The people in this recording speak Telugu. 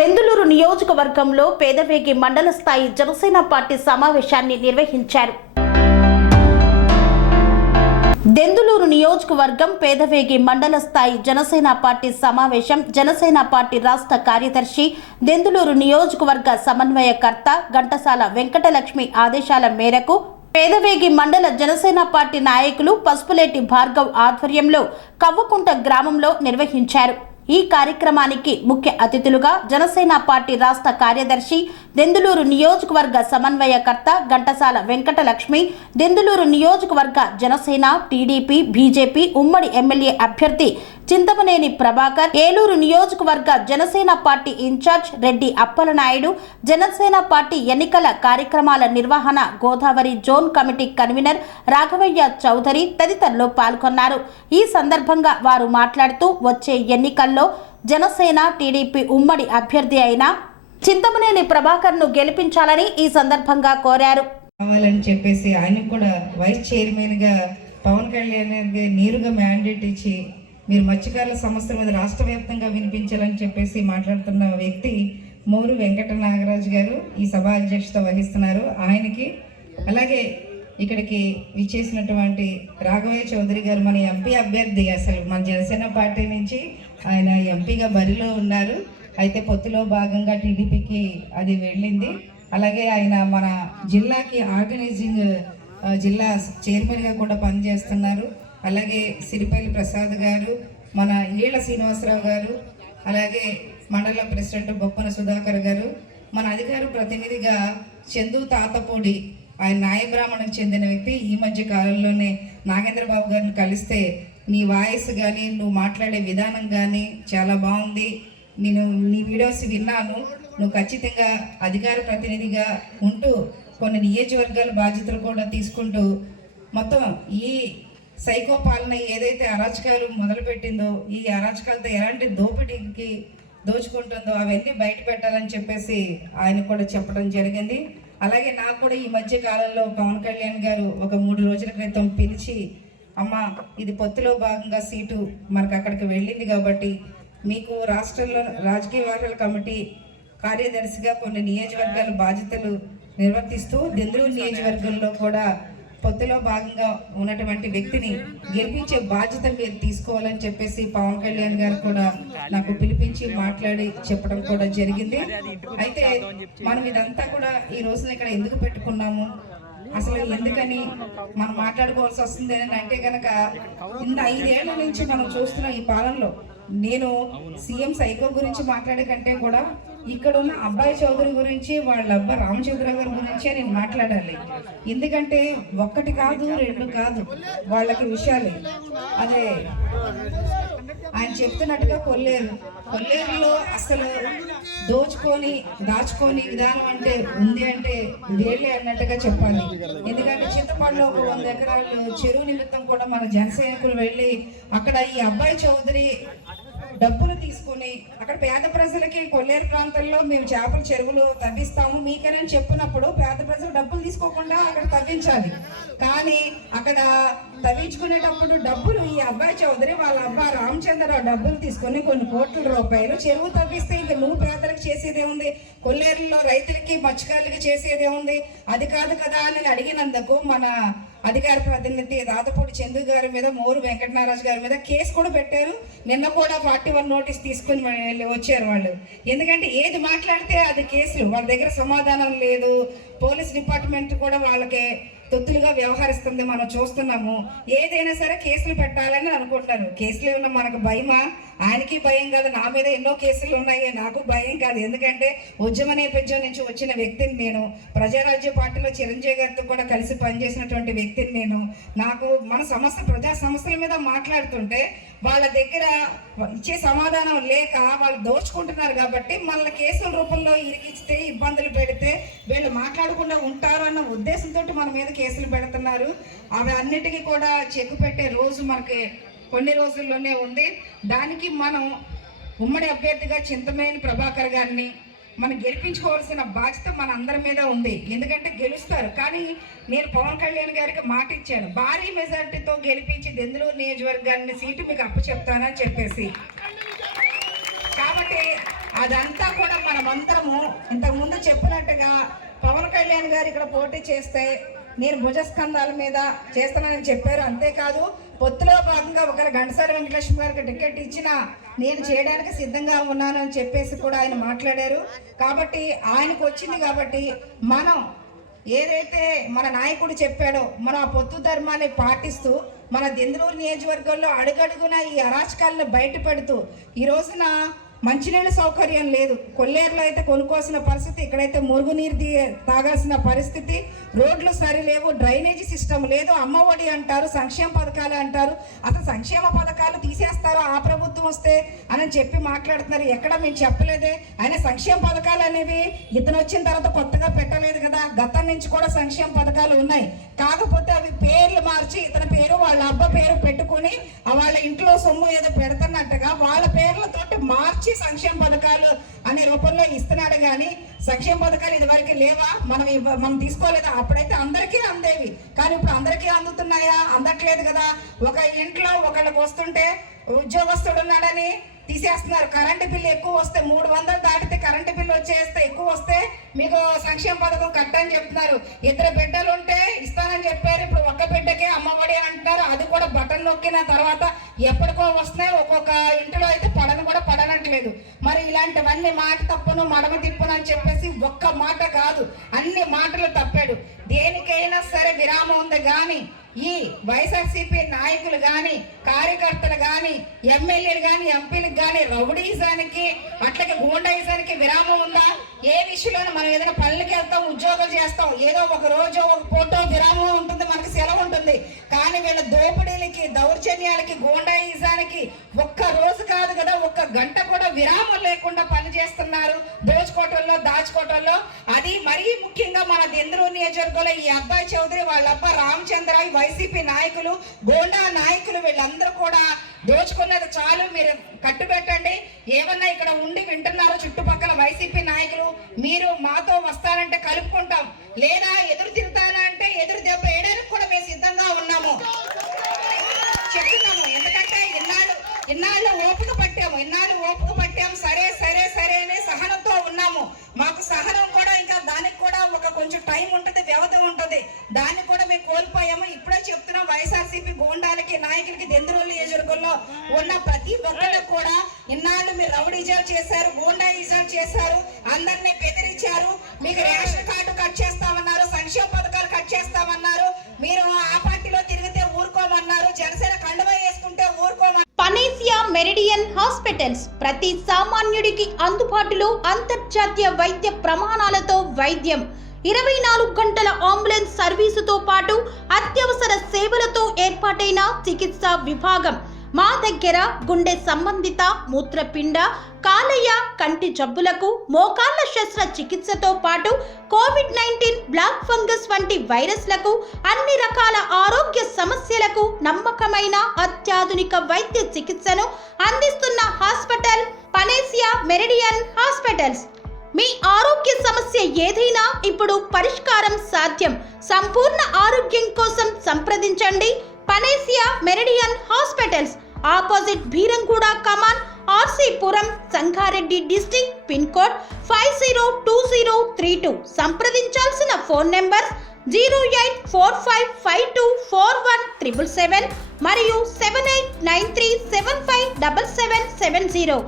దెందులూరు నియోజకవర్గంలో పేదవేగి మండల స్థాయి జనసేన పార్టీ సమావేశాన్ని నిర్వహించారు. దెందులూరు నియోజకవర్గం పేదవేగి మండల స్థాయి జనసేన పార్టీ సమావేశం జనసేన పార్టీ రాష్ట్ర కార్యదర్శి దెందులూరు నియోజకవర్గ సమన్వయకర్త ఘంటసాల వెంకటలక్ష్మి ఆదేశాల మేరకు పేదవేగి మండల జనసేన పార్టీ నాయకులు పసుపులేటి భార్గవ్ ఆధ్వర్యంలో కవ్వకుంట గ్రామంలో నిర్వహించారు. ఈ కార్యక్రమానికి ముఖ్య అతిథులుగా జనసేన పార్టీ రాష్ట్ర కార్యదర్శి దెందులూరు నియోజకవర్గ సమన్వయకర్త ఘంటసాల వెంకటలక్ష్మి, దెందులూరు నియోజకవర్గ జనసేన, టీడీపీ, బీజేపీ ఉమ్మడి ఎమ్మెల్యే అభ్యర్థి చింతమనేని ప్రభాకర్, ఏలూరు నియోజకవర్గ Janasena party incharge Reddy Appalanaidu, Janasena party ఎన్నికల కార్యక్రమాల నిర్వహణ Godavari zone committee convener Raghavaiah Chowdary తదితరులు పాల్గొన్నారు. ఈ సందర్భంగా వారు మాట్లాడుతూ వచ్చే ఎన్నికల్లో జనసేన, టీడీపీ ఉమ్మడి అభ్యర్థి అయిన చింతమనేని ప్రభాకర్ ను గెలిపించాలని ఈ సందర్భంగా కోరారు. కావాలని చెప్పేసి ఆయనకు కూడా వైస్ చైర్మన్ గా పవన్ కళ్యాణ్ నేరుగా మ్యాండేట్ ఇచ్చి మీరు మత్స్యకారుల సమస్యల మీద రాష్ట్ర వ్యాప్తంగా వినిపించాలని చెప్పేసి మాట్లాడుతున్న వ్యక్తి మోరు వెంకట నాగరాజు గారు ఈ సభా అధ్యక్షత వహిస్తున్నారు. ఆయనకి అలాగే ఇక్కడికి విచ్చేసినటువంటి రాఘవయ్య చౌదరి గారు మన ఎంపీ అభ్యర్థి, అసలు మన జనసేన పార్టీ నుంచి ఆయన ఎంపీగా బరిలో ఉన్నారు. అయితే పొత్తులో భాగంగా టీడీపీకి అది వెళ్ళింది. అలాగే ఆయన మన జిల్లాకి ఆర్గనైజింగ్ జిల్లా చైర్మన్గా కూడా పనిచేస్తున్నారు. అలాగే సిరిపల్లి ప్రసాద్ గారు, మన ఈళ్ళ శ్రీనివాసరావు గారు, అలాగే మండల ప్రెసిడెంట్ బొప్పన సుధాకర్ గారు, మన అధికార ప్రతినిధిగా చందు తాతపూడి, ఆయన నాయబ్రాహ్మణకు చెందిన వ్యక్తి. ఈ మధ్య కాలంలోనే నాగేంద్రబాబు గారిని కలిస్తే నీ వాయిస్ కానీ నువ్వు మాట్లాడే విధానం కానీ చాలా బాగుంది, నేను నీ వీడియోస్ విన్నాను, నువ్వు ఖచ్చితంగా అధికార ప్రతినిధిగా ఉంటూ కొన్ని నియోజకవర్గాల బాధ్యతలు కూడా తీసుకుంటూ మొత్తం ఈ సైకో పాలన ఏదైతే అరాచకాలు మొదలుపెట్టిందో ఈ అరాచకాలతో ఎలాంటి దోపిడీకి దోచుకుంటుందో అవన్నీ బయట పెట్టాలని చెప్పేసి ఆయన కూడా చెప్పడం జరిగింది. అలాగే నాకు కూడా ఈ మధ్య కాలంలో పవన్ కళ్యాణ్ గారు ఒక 3 రోజుల క్రితం పిలిచి, అమ్మ ఇది పొత్తులో భాగంగా సీటు మనకు అక్కడికి వెళ్ళింది కాబట్టి మీకు రాష్ట్రంలో రాజకీయ వ్యవహారాల కమిటీ కార్యదర్శిగా కొన్ని నియోజకవర్గాల బాధ్యతలు నిర్వర్తిస్తూ దెందులూరు నియోజకవర్గంలో కూడా పొత్తులో భాగంగా ఉన్నటువంటి వ్యక్తిని గెలిపించే బాధ్యత మీరు తీసుకోవాలని చెప్పేసి పవన్ కళ్యాణ్ గారు కూడా నాకు పిలిపించి మాట్లాడి చెప్పడం కూడా జరిగింది. అయితే మనం ఇదంతా కూడా ఈ రోజున ఇక్కడ ఎందుకు పెట్టుకున్నాము, అసలు ఎందుకని మనం మాట్లాడుకోవాల్సి వస్తుంది అని అంటే కనుక 5 ఏళ్ల నుంచి మనం చూస్తున్న ఈ పాలనలో నేను సీఎం సైకో గురించి మాట్లాడే కంటే కూడా ఇక్కడ ఉన్న అబ్బాయి చౌదరి గురించి, వాళ్ళ అబ్బాయి రామచంద్ర గారి గురించే నేను మాట్లాడాలి. ఎందుకంటే 1 కాదు 2 కాదు వాళ్ళకి విషయాలు. అదే ఆయన చెప్తున్నట్టుగా కొల్లేరులో అసలు దాచుకొని విధానం అంటే ఉంది అంటే వేళ్ళే అన్నట్టుగా చెప్పాలి. ఎందుకంటే చింతపండులో ఒక 100 ఎకరాలు చెరువు నిమిత్తం కూడా మన జనసైనికులు వెళ్ళి అక్కడ ఈ అబ్బాయి చౌదరి డబ్బులు తీసుకుని అక్కడ పేద ప్రజలకి కొల్లేరు ప్రాంతంలో మేము చేపల చెరువులు తవ్విస్తాము మీకనే చెప్పినప్పుడు పేద ప్రజలు డబ్బులు తీసుకోకుండా అక్కడ తవ్వించాలి. కానీ అక్కడ తవ్వించుకునేటప్పుడు డబ్బులు ఈ అబ్బాయి చౌదరి వాళ్ళ అబ్బాయి రామచంద్రరావు డబ్బులు తీసుకొని కొన్ని కోట్ల రూపాయలు చెరువు తవ్విస్తే ఇంకా నువ్వు పేదలకు చేసేదే ఉంది, కొల్లేరులో రైతులకి మత్స్యకారులకి చేసేదే ఉంది, అది కాదు కదా అని అడిగినందుకు మన అధికార ప్రతినిధి రాతపూడి చందు గారి మీద, మోరు వెంకటనారాజు గారి మీద కేసు కూడా పెట్టారు. నిన్న కూడా 41 నోటీస్ తీసుకుని వచ్చారు వాళ్ళు. ఎందుకంటే ఏది మాట్లాడితే అది కేసులు, వాళ్ళ దగ్గర సమాధానం లేదు. పోలీస్ డిపార్ట్మెంట్ కూడా వాళ్ళకి తొత్తులుగా వ్యవహరిస్తుంది, మనం చూస్తున్నాము. ఏదైనా సరే కేసులు పెట్టాలని అనుకుంటారు. కేసులు ఏమన్నా మనకు భయమా? ఆయనకి భయం కాదు, నా మీద ఎన్నో కేసులు ఉన్నాయి, నాకు భయం కాదు. ఎందుకంటే ఉద్యమ నేపథ్యం నుంచి వచ్చిన వ్యక్తిని నేను, ప్రజారాజ్య పార్టీలో చిరంజీవి గారితో కూడా కలిసి పనిచేసినటువంటి వ్యక్తిని నేను. నాకు మన ప్రజా సమస్యల మీద మాట్లాడుతుంటే వాళ్ళ దగ్గర ఇచ్చే సమాధానం లేక వాళ్ళు దోచుకుంటున్నారు కాబట్టి మళ్ళీ కేసుల రూపంలో ఇరికిస్తే ఇబ్బందులు పెడితే వీళ్ళు మాట్లాడకుండా ఉంటారు అన్న ఉద్దేశంతో మన మీద కేసులు పెడుతున్నారు. అవి అన్నిటికీ కూడా చెక్కు పెట్టే రోజు మనకి కొన్ని రోజుల్లోనే ఉంది. దానికి మనం ఉమ్మడి అభ్యర్థిగా చింతమనేని ప్రభాకర్ గారిని మనం గెలిపించుకోవాల్సిన బాధ్యత మన అందరి మీద ఉంది. ఎందుకంటే గెలుస్తారు, కానీ నేను పవన్ కళ్యాణ్ గారికి మాట ఇచ్చాను, భారీ మెజారిటీతో గెలిపించి దెందులూరు నియోజకవర్గాన్ని సీటు మీకు అప్పచెప్తానని చెప్పేసి. కాబట్టి అదంతా కూడా మనమందరము ఇంతకుముందు చెప్పినట్టుగా పవన్ కళ్యాణ్ గారు ఇక్కడ పోటీ చేస్తే నేను భుజస్కంధాల మీద చేస్తానని చెప్పారు. అంతేకాదు పొత్తులో భాగంగా ఒకరు ఘంటసాల వెంకటలక్ష్మి గారికి టికెట్ ఇచ్చినా నేను చేయడానికి సిద్ధంగా ఉన్నాను అని చెప్పేసి కూడా ఆయన మాట్లాడారు. కాబట్టి ఆయనకు వచ్చింది కాబట్టి మనం ఏదైతే మన నాయకుడు చెప్పాడో మనం ఆ పొత్తు ధర్మాన్ని పాటిస్తూ మన దెందులూరు నియోజకవర్గంలో అడుగడుగున ఈ అరాచకాలను బయటపెడుతూ ఈ రోజున మంచినీళ్ళ సౌకర్యం లేదు, కొల్లేరులో అయితే కొనుక్కోవాల్సిన పరిస్థితి, ఇక్కడైతే మురుగునీరు తాగాల్సిన పరిస్థితి, రోడ్లు సరిలేవు, డ్రైనేజీ సిస్టమ్ లేదు, అమ్మ ఒడి అంటారు, సంక్షేమ పథకాలు అంటారు. అసలు సంక్షేమ పథకాలు తీసేస్తారు ఆ ప్రభుత్వం వస్తే అని చెప్పి మాట్లాడుతున్నారు. ఎక్కడ మేము చెప్పలేదే. ఆయన సంక్షేమ పథకాలు అనేవి ఇతను వచ్చిన తర్వాత కొత్తగా పెట్టలేదు కదా, గతం నుంచి కూడా సంక్షేమ పథకాలు ఉన్నాయి. కాకపోతే అవి పేర్లు మార్చి ఇతని పేరు వాళ్ళ అబ్బ పేరు పెట్టుకుని వాళ్ళ ఇంట్లో సొమ్ము ఏదో పెడుతున్నట్టుగా వాళ్ళ పేర్లతోటి మార్చి సంక్షేమ పథకాలు అనే రూపంలో ఇస్తున్నాడు. కానీ సంక్షేమ పథకాలు ఇదివరకు లేవా? మనం తీసుకోలేదా? అప్పుడైతే అందరికీ అందేవి, కానీ ఇప్పుడు అందరికీ అందుతున్నాయా? అందట్లేదు కదా. ఒక ఇంట్లో ఒకళ్ళకి వస్తుంటే ఉద్యోగస్తుడు ఉన్నాడని తీసేస్తున్నారు. కరెంటు బిల్లు ఎక్కువ వస్తే 300 దాటితే కరెంటు బిల్లు వచ్చేస్తే ఎక్కువ వస్తే మీకు సంక్షేమ పథకం కట్టని చెప్తున్నారు. 2 బిడ్డలు ఉంటే ఇస్తానని చెప్పారు, ఇప్పుడు ఒక్క బిడ్డకే అమ్మఒడి అంటారు. అది కూడా బటన్ నొక్కిన తర్వాత ఎప్పటికో వస్తున్నాయి. ఒక్కొక్క ఇంట్లో అయితే పడనట్లేదు. మరి ఇలాంటివన్నీ మాట తప్పును మడమ తిప్పును అని చెప్పేసి ఒక్క మాట కాదు అన్ని మాటలు తప్పాడు. దేనికైనా సరే విరామం ఉంది. కానీ ఈ వైఎస్ఆర్సీపీ నాయకులు కానీ కార్యకర్తలు కానీ ఎమ్మెల్యేలు కానీ ఎంపీలకు కానీ రౌడీజానికి అట్లాగే గూండాయిజానికి విరామం ఉందా? ఏ విషయంలోనూ మనం ఏదైనా పనులకి వెళ్తాం, ఉద్యోగాలు చేస్తాం, ఏదో ఒక రోజు ఒక ఫోటో విరామం ఉంటుంది, మనకి సెలవు ఉంటుంది. కానీ వీళ్ళ దోపిడీలకి దౌర్జన్యాలకి గూండాయిజానికి ఒక్క రోజు కాదు కదా, ఒక్క గంట కూడా విరామం లేకుండా పని చేస్తున్నారు దోచుకోవటంలో దాచుకోవటంలో. అది మరీ ముఖ్యంగా మన దెందులూరు నియోజకవర్గంలో ఈ అబ్బాయి చౌదరి వాళ్ళ అబ్బ రామచంద్ర వైసీపీ నాయకులు గోండా నాయకులు వీళ్ళందరూ కూడా దోచుకున్నది చాలు, మీరు కట్టుబెట్టండి. ఏమన్నా ఇక్కడ ఉండి వింటున్నారు చుట్టుపక్కల వైసీపీ నాయకులు, మీరు మాతో వస్తారంటే కలుపుకుంటాం, లేదా ఎదురు తిరుగుతారా అంటే ఎదురు దెబ్బ వేయడానికి కూడా మేము సిద్ధంగా ఉన్నాము చెప్తున్నాము. ఎందుకంటే ఇన్నాళ్ళు ఓపిక పట్టాము, సరే అని సహనంతో ఉన్నాము. మాకు సహనం కూడా ఇంకా దానికి కూడా ఒక కొంచెం టైం ఉంటుంది, వ్యవధి ఉంటుంది. దాన్ని కూడా మేము కోల్పోయాము. ఇప్పుడే చెప్తున్నాం, వైఎస్ఆర్సీపీ గోండాలకి నాయకులకి దెందులూరు నియోజకవర్గంలో ఉన్న ప్రతి ఒక్కరికి కూడా ఇన్నాళ్ళు మీరు రౌడీజాలు చేశారు, గోండాయిజాలు చేశారు, అందరినీ బెదిరించారు. మీకు రేషన్ కార్డు కట్ చేస్తామన్నారు, సంక్షేమ పథకాలు కట్ చేస్తామన్నారు. మీరు ఆ పార్టీలో తిరిగితే ఊరుకోమన్నారు, జనసేన కండువా వేసుకుంటే ఊరుకోమన్నారు. పనేసియా మెరిడియన్ హాస్పిటల్స్ ప్రతి సామాన్యుడికి అందుబాటులో అంతర్జాతీయ వైద్య ప్రమాణాలతో వైద్యం, 24 గంటల అంబులెన్స్ సర్వీసుతో పాటు అత్యవసర సేవలతో ఏర్పాటైన చికిత్సా విభాగం. మా దగ్గర గుండె సంబంధిత, మూత్రపిండ, కాలేయ, కంటి జబ్బులకు, మోకాళ్ల శస్త్ర చికిత్సతో పాటు కోవిడ్-19, బ్లాక్ ఫంగస్ వంటి వైరస్లకు, అన్ని రకాల ఆరోగ్య సమస్యలకు నమ్మకమైన అత్యాధునిక వైద్య చికిత్సను అందిస్తున్న హాస్పిటల్ పనేసియా మెరిడియన్ హాస్పిటల్స్. మీ ఆరోగ్య సమస్య ఏదైనా ఇప్పుడు పరిష్కారం సాధ్యం. సంపూర్ణ ఆరోగ్యం కోసం సంప్రదించండి Panacea Meridian hospitals, opposite Bheeramguda Kaman, RC Puram, Sangareddy district, pin code 502032. సంప్రదించాల్సిన ఫోన్ నెంబర్ 0845524177 మరియు 7893757770.